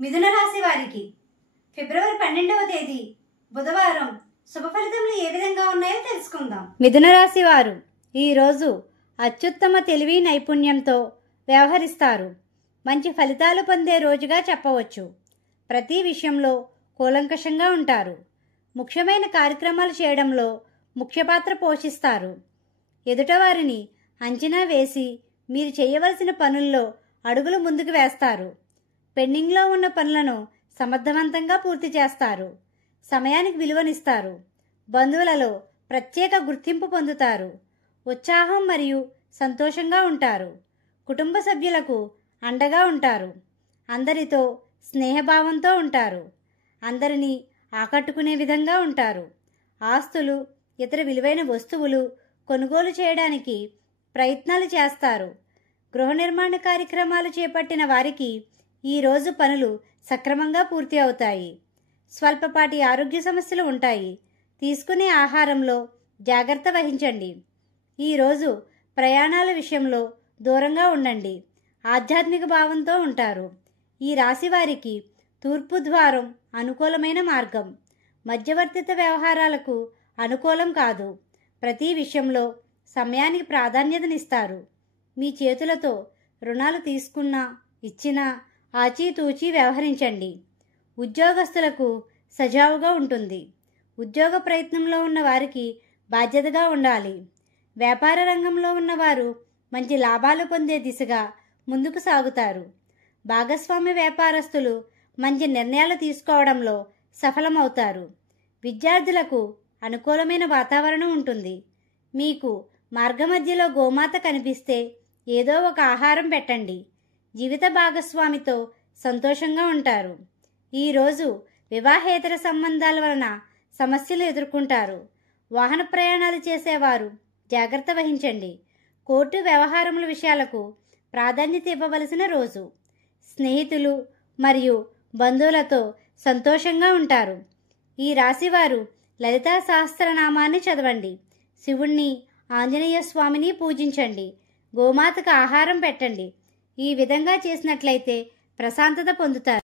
మిథున రాశి వారికి ఫిబ్రవరి 12వ తేదీ బుధవారం శుభ ఫలితములు ఏ విధంగా ఉన్నాయో తెలుసుకుందాం. మిథున రాశి వారు ఈరోజు అత్యుత్తమ తెలివి నైపుణ్యంతో వ్యవహరిస్తారు. మంచి ఫలితాలు పొందే రోజుగా చెప్పవచ్చు. ప్రతి విషయంలో కూలంకషంగా ఉంటారు. ముఖ్యమైన కార్యక్రమాలు చేయడంలో ముఖ్య పాత్ర పోషిస్తారు. ఎదుటవారిని అంచనా వేసి మీరు చేయవలసిన పనుల్లో అడుగులు ముందుకు వేస్తారు. పెండింగ్లో ఉన్న పనులను సమర్థవంతంగా పూర్తి చేస్తారు. సమయానికి విలువనిస్తారు. బంధువులలో ప్రత్యేక గుర్తింపు పొందుతారు. ఉత్సాహం మరియు సంతోషంగా ఉంటారు. కుటుంబ సభ్యులకు అండగా ఉంటారు. అందరితో స్నేహభావంతో ఉంటారు. అందరినీ ఆకట్టుకునే విధంగా ఉంటారు. ఆస్తులు, ఇతర విలువైన వస్తువులు కొనుగోలు చేయడానికి ప్రయత్నాలు చేస్తారు. గృహ నిర్మాణ కార్యక్రమాలు చేపట్టిన వారికి ఈరోజు పనులు సక్రమంగా పూర్తి అవుతాయి. స్వల్పపాటి ఆరోగ్య సమస్యలు ఉంటాయి. తీసుకునే ఆహారంలో జాగ్రత్త వహించండి. ఈరోజు ప్రయాణాల విషయంలో దూరంగా ఉండండి. ఆధ్యాత్మిక భావంతో ఉంటారు. ఈ రాశి వారికి తూర్పు ద్వారం అనుకూలమైన మార్గం. మధ్యవర్తిత వ్యవహారాలకు అనుకూలం కాదు. ప్రతి విషయంలో సమయానికి ప్రాధాన్యతనిస్తారు. మీ చేతులతో రుణాలు తీసుకున్నా ఇచ్చినా ఆచితూచి వ్యవహరించండి. ఉద్యోగస్తులకు సజావుగా ఉంటుంది. ఉద్యోగ ప్రయత్నంలో ఉన్న వారికి బాధ్యతగా ఉండాలి. వ్యాపార రంగంలో ఉన్నవారు మంచి లాభాలు పొందే దిశగా ముందుకు సాగుతారు. భాగస్వామ్య వ్యాపారస్తులు మంచి నిర్ణయాలు తీసుకోవడంలో సఫలమవుతారు. విద్యార్థులకు అనుకూలమైన వాతావరణం ఉంటుంది. మీకు మార్గమధ్యలో గోమాత కనిపిస్తే ఏదో ఒక ఆహారం పెట్టండి. జీవిత భాగస్వామితో సంతోషంగా ఉంటారు. ఈరోజు వివాహేతర సంబంధాల వలన సమస్యలు ఎదుర్కొంటారు. వాహన ప్రయాణాలు చేసేవారు జాగ్రత్త వహించండి. కోర్టు వ్యవహారముల విషయాలకు ప్రాధాన్యత ఇవ్వవలసిన రోజు. స్నేహితులు మరియు బంధువులతో సంతోషంగా ఉంటారు. ఈ రాశివారు లలితా సహస్రనామాన్ని చదవండి. శివుణ్ణి, ఆంజనేయ స్వామిని పూజించండి. గోమాతకు ఆహారం పెట్టండి. ఈ విధంగా చేసినట్లయితే ప్రశాంతత పొందుతారు.